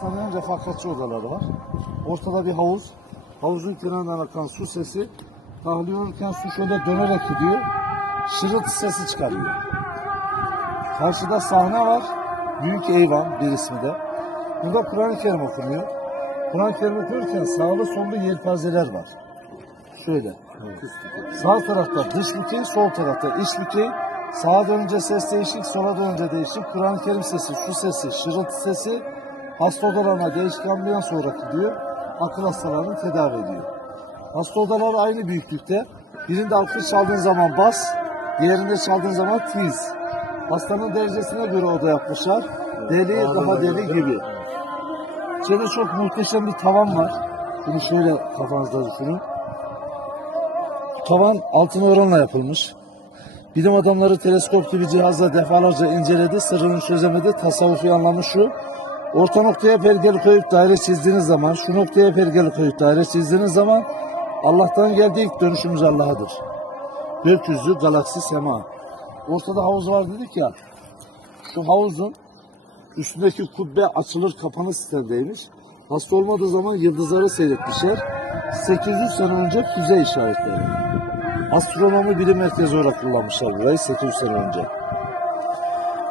Hastanenin refakatçi odaları var. Ortada bir havuz. Havuzun kenarından akan su sesi. Tahliye olurken su şöyle dönerek gidiyor. Şırıltı sesi çıkarıyor. Karşıda sahne var. Büyük Eyvan bir ismi de. Burada Kur'an-ı Kerim okunuyor. Kur'an-ı Kerim okurken sağlı sollu yelpazeler var. Şöyle. Sağ tarafta dış bükey, sol tarafta iç bükey. Sağa dönünce ses değişik, sola dönünce değişik. Kur'an-ı Kerim sesi, su sesi, şırıltı sesi hasta odalarına değişik ambiyans olarak gidiyor. Akıl hastalarını tedavi ediyor. Hasta odaları aynı büyüklükte. Birinde alkış çaldığın zaman bas, diğerinde çaldığın zaman tiz. Hastanın derecesine göre oda yapmışlar. Deli, daha deli gibi. İçeride çok muhteşem bir tavan var. Bunu şöyle kafanızda düşünün. Tavan altın oranla yapılmış. Bilim adamları teleskop gibi cihazla defalarca inceledi. Sırrını çözemedi. Tasavvufi anlamı şu. Orta noktaya pergeli koyup daire çizdiğiniz zaman, şu noktaya pergeli koyup daire çizdiğiniz zaman Allah'tan geldiği ilk dönüşümüz Allah'adır. Gökyüzü, galaksi, sema. Ortada havuz var dedik ya. Şu havuzun üstündeki kubbe açılır kapanır sistemdeymiş. Hasta olmadığı zaman yıldızları seyretmişler. 800 sene önce füze işaretleri. Astronomi bilim merkezi olarak kullanmışlar burayı 800 sene önce.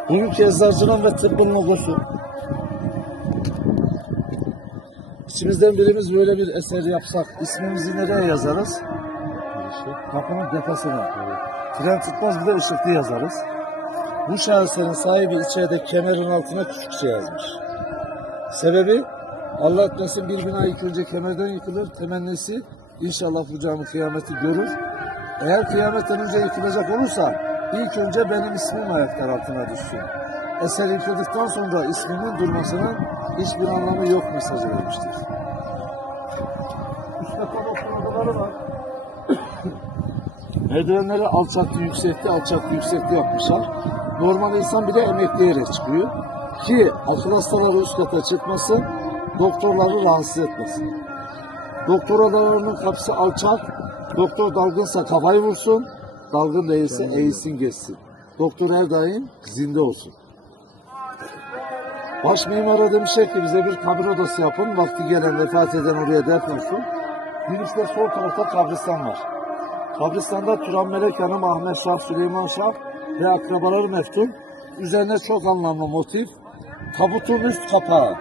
Bugünkü eczacılığın ve tıbbın logosu. İçimizden birimiz böyle bir eser yapsak ismimizi nereye yazarız? Kapının tepesine. Tren tutmaz bir de ışıklı yazarız. Bu şaheserin sahibi içeride kemerin altına küçükçe yazmış. Sebebi Allah etmesin bir bina ilk önce kemerden yıkılır. Temennisi inşallah bu cami kıyameti görür. Eğer kıyametten önce yıkılacak olursa ilk önce benim ismim ayaklar altına düşsün. Eser yıkıldıktan sonra ismimin durmasının hiçbir anlamı yok mesajı vermiştir. Katta doktor odaları var. Merdivenleri alçaklı yüksekli alçaklı yüksekli yapmışlar. Normal insan bile emekleyerek çıkıyor. Ki akıl hastaları üst kata çıkmasın, doktorları rahatsız etmesin. Doktor odalarının kapısı alçak, doktor dalgınsa kafayı vursun, dalgın değilse eğilsin geçsin. Doktor her daim zinde olsun. Baş mimara demişler ki bize bir kabir odası yapın, vakti gelen vefat eden oraya defnolsun. Bir işte sol tarafta kabristan var. Kabristan'da Turan Melek Hanım, Ahmet Şah, Süleyman Şah ve akrabaları meftun. Üzerine çok anlamlı motif. Tabutun üst kapağı.